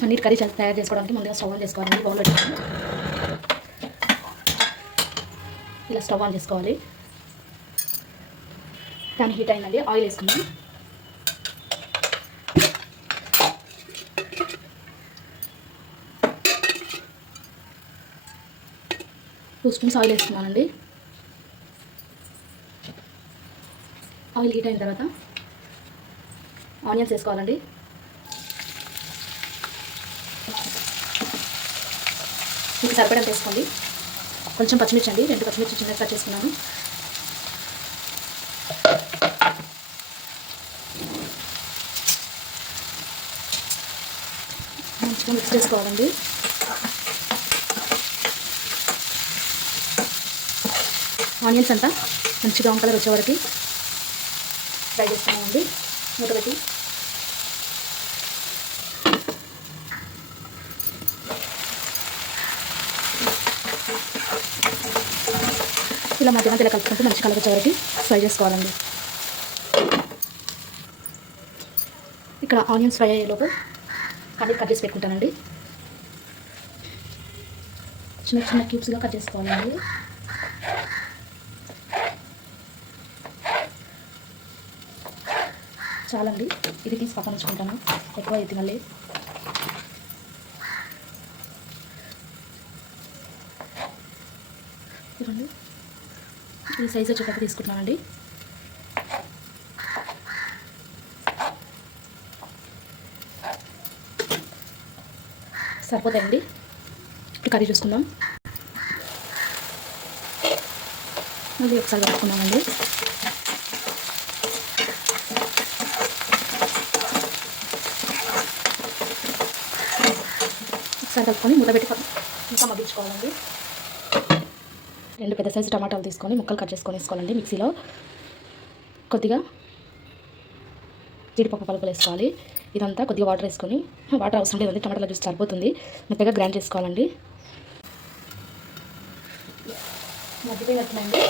Paneer curry తయారు చేసుకోవడానికి ముందుగా స్టవ్ ఆన్ చేసుకోవాలండి. బౌల్ పెట్టుకోవాలి. ఇలా స్టవ్ ఆన్ చేసుకోవాలి. దాని హీట్ అయిందండి. ఆయిల్ వేసుకుందాం. 2 స్పూన్స్ ఆయిల్ వేసుకున్నానండి. ఆయిల్ హీట్ అయిన తర్వాత ఆనియన్స్ వేసుకోవాలండి. మీకు సరిపడంత వేసుకోండి. కొంచెం పచ్చిమిర్చి అండి, 2 పచ్చిమిర్చి చిన్నగా కట్ చేసుకున్నాను. మంచిగా మిక్స్ చేసుకోవాలండి. ఆనియన్స్ అంతా మంచి బ్రౌన్ కలర్ వచ్చే వరకు ఫ్రై చేసుకున్నామండి. మూత పెట్టి ఇలా మధ్య మధ్యలో కలుపుకుంటూ మంచి కలర్ వచ్చే వరకు ఫ్రై చేసుకోవాలండి. ఇక్కడ ఆనియన్స్ ఫ్రై అయ్యేలోపు పన్నీర్ కట్ చేసి పెట్టుకుంటానండి. చిన్న చిన్న క్యూబ్స్గా కట్ చేసుకోవాలండి. చాలండి, ఇది తీసి పక్కన ఉంచుకుంటాను. ఎక్కువ అయితే మళ్ళీ చూడండి, ఈ సైజు వచ్చేటప్పుడు తీసుకుంటున్నానండి. సరిపోతాయండి. ఇప్పుడు కర్రీ చూసుకుందాం. మళ్ళీ ఒకసారి కలుపుకున్నామండి. ఒకసారి కలుపుకొని మూత పెట్టి ఇంకా మగ్గించుకోవాలండి. 2 పెద్ద సైజు టమాటాలు తీసుకొని ముక్కలు కట్ చేసుకొని వేసుకోవాలండి. మిక్సీలో కొద్దిగా జీడిపప్పు పలుకులు వేసుకోవాలి. ఇదంతా కొద్దిగా వాటర్ వేసుకొని, వాటర్ అవసరం లేదండి, టమాటాల జ్యూస్ సరిపోతుంది. మెత్తగా గ్రైండ్ చేసుకోవాలండి. మగ్గిపోయినట్టుందండి,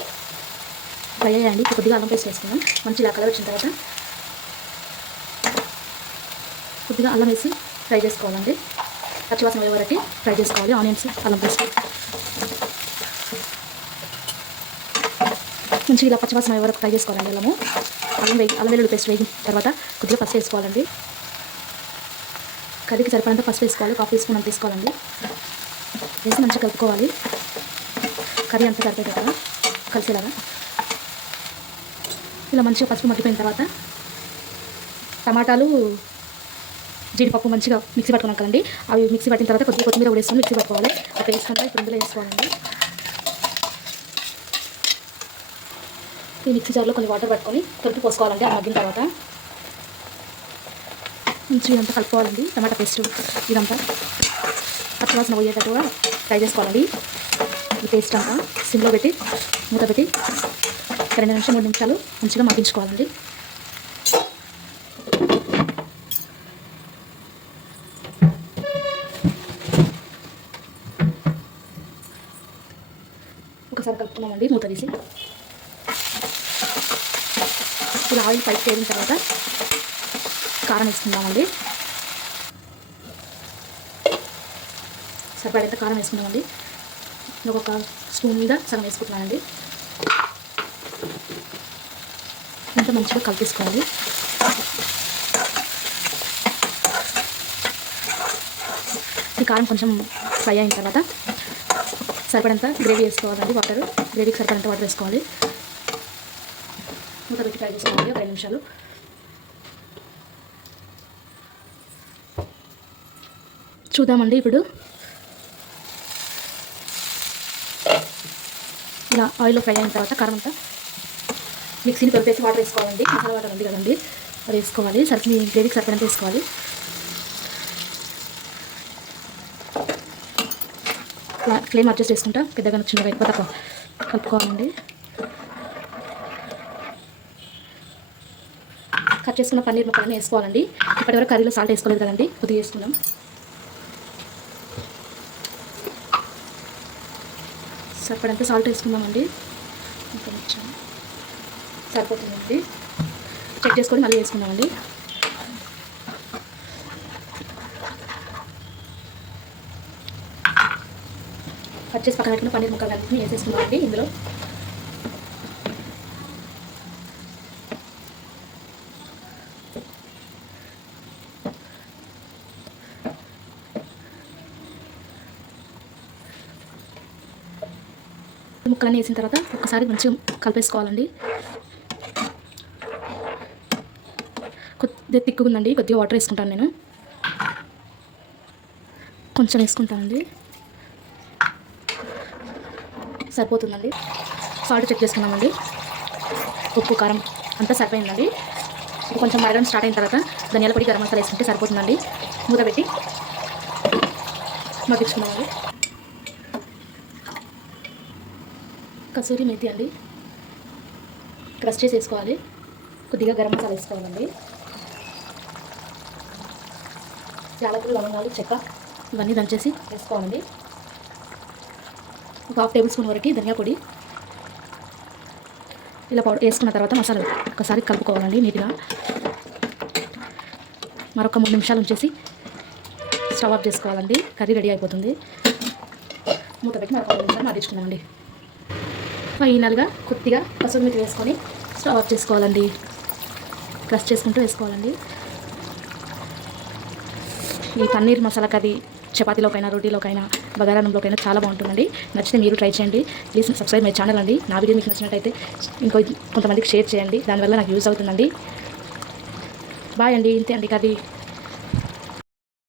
ఫ్రై అయ్యండి. ఇప్పుడు కొద్దిగా అల్లం పేస్ట్ వేసుకున్నాం. మంచి ఇలా కలర్ వచ్చిన తర్వాత కొద్దిగా అల్లం వేసి ఫ్రై చేసుకోవాలండి. పచ్చివాసన పోయే వరకు ఫ్రై చేసుకోవాలి. ఆనియన్స్, అల్లం పేస్ట్ మంచిగా ఇలా పచ్చివాసన పోయే వరకు ఫ్రై చేసుకోవాలండి. అల్లం వెల్లుల్లి పేస్ట్ వేగిన తర్వాత కొద్దిగా పసుపు వేసుకోవాలండి. కర్రీకి సరిపడంత పసుపు వేసుకోవాలి. 1/2 స్పూన్ అంత తీసుకోవాలండి. వేసి మంచిగా కలుపుకోవాలి. కర్రీ అంతా సరిపోయేటట్టుగా కలిసేలాగా ఇలా మంచిగా పసుపు మగ్గిపోయిన తర్వాత టమాటాలు, జీడిపప్పు మంచిగా మిక్సీ పట్టుకున్నాం కదండి. అవి మిక్సీ పట్టిన తర్వాత కొద్దిగా కొత్తిమీర కూడా వేసుకొని మిక్సీ పట్టుకోవాలి. ఆ పేస్ట్ అంతా ఇప్పుడు ఇందులో వేసుకోవాలండి. ఈ మిక్సీ జార్లో కొన్ని వాటర్ పట్టుకొని తొలిపి పోసుకోవాలండి. ఆ మగ్గిన తర్వాత మంచిగా ఇదంతా కలుపుకోవాలండి. టమాటా పేస్ట్ ఇదంతా పచ్చివాసన పోయేటట్టుగా ఫ్రై చేసుకోవాలండి. ఈ పేస్ట్ అంతా సిమ్లో పెట్టి మూత పెట్టి 2 నిమిషాలు 3 నిమిషాలు మంచిగా మగ్గించుకోవాలండి. ఒకసారి కలుపుకున్నామండి. మూత తీసి ఇలా ఆయిల్ పైకి తేలిన తర్వాత కారం వేసుకుందామండి. సరిపడేంత కారం వేసుకున్నామండి. ఒక స్పూన్ మీద సగం వేసుకుంటున్నానండి. ఇంత మంచిగా కలిపేసుకోవాలి. ఈ కారం కొంచెం ఫ్రై అయిన తర్వాత సరిపడంత గ్రేవీ వేసుకోవాలండి. గ్రేవీకి సరిపడంత వాటర్ వేసుకోవాలి. మూత పెట్టి ఫ్రై చేసుకోవాలి ఒక 5 నిమిషాలు. చూద్దామండి. ఇప్పుడు ఇలా ఆయిల్లో ఫ్రై అయిన తర్వాత కారం అంతా మిక్సీని కలిపేసి వాటర్ వేసుకోవాలండి. మసాలా వాటర్ ఉంది కదండి, అది వేసుకోవాలి. మీ గ్రేవీకి సరిపడంత వేసుకోవాలి. ఫ్లేమ్ అడ్జస్ట్ చేసుకుంటా పెద్దగా చిన్నగా ఎక్కువ తక్కువ కలుపుకోవాలండి. కట్ చేసుకున్న పన్నీర్ ముక్కలన్నీ వేసుకోవాలండి. ఇప్పటివరకు కర్రీలో సాల్ట్ వేసుకోలేదు కదండి, కొద్దిగా వేసుకుందాం. సరిపడంత సాల్ట్ వేసుకుందామండి. కొంచెం సరిపోతుందండి. చెక్ చేసుకొని మళ్ళీ వేసుకుందామండి. కట్ చేసి పక్కన పెట్టుకున్న పన్నీర్ ముక్కలు అన్నింటినీ వేసేసుకున్నామండి ఇందులో. ముక్కలన్నీ వేసిన తర్వాత ఒకసారి మంచిగా కలిపేసుకోవాలండి. కొద్దిగా తిక్కుగా ఉందండి, కొద్దిగా వాటర్ వేసుకుంటాను నేను, కొంచెం వేసుకుంటానండి, సరిపోతుందండి. సాల్ట్ చెక్ చేసుకున్నామండి, ఉప్పు కారం అంతా సరిపోయిందండి. ఇది కొంచెం మరగడం స్టార్ట్ అయిన తర్వాత ధనియాల పొడి గరం మసాలా వేసుకుంటే సరిపోతుందండి. మూత పెట్టి మగ్గించుకున్నామండి. కసూరి మేతి అండి క్రష్ చేసి వేసుకోవాలి. కొద్దిగా గరం మసాలా వేసుకోవాలండి. యాలకులు, లవంగాలు, చెక్క ఇవన్నీ దంచేసి వేసుకోవాలండి. ఒక 1/2 టేబుల్ స్పూన్ వరకు ధనియా పొడి. ఇలా పౌడర్ వేసుకున్న తర్వాత మసాలా ఒకసారి కలుపుకోవాలండి నీట్గా. మరొక 3 నిమిషాలు ఉంచేసి స్టవ్ ఆఫ్ చేసుకోవాలండి. కర్రీ రెడీ అయిపోతుంది. మూత పెట్టి మరొక 5 నిమిషాలు మగ్గించుకున్నామండి. ఫైనల్గా కొద్దిగా కసూరి మేతి వేసుకొని స్టవ్ ఆఫ్ చేసుకోవాలండి. క్రష్ చేసుకుంటూ వేసుకోవాలండి. ఈ పన్నీర్ మసాలా కర్రీ చపాతీలోకైనా, రోటీలోకైనా, బగారాన్నంలోకైనా చాలా బాగుంటుందండి. నచ్చితే మీరు ట్రై చేయండి. ప్లీజ్ సబ్స్క్రైబ్ మై ఛానల్ అండి. నా వీడియో మీకు నచ్చినట్టయితే కొంతమందికి షేర్ చేయండి, దానివల్ల నాకు యూజ్ అవుతుందండి. బాయ్ అండి. ఇంతే అండి కర్రీ.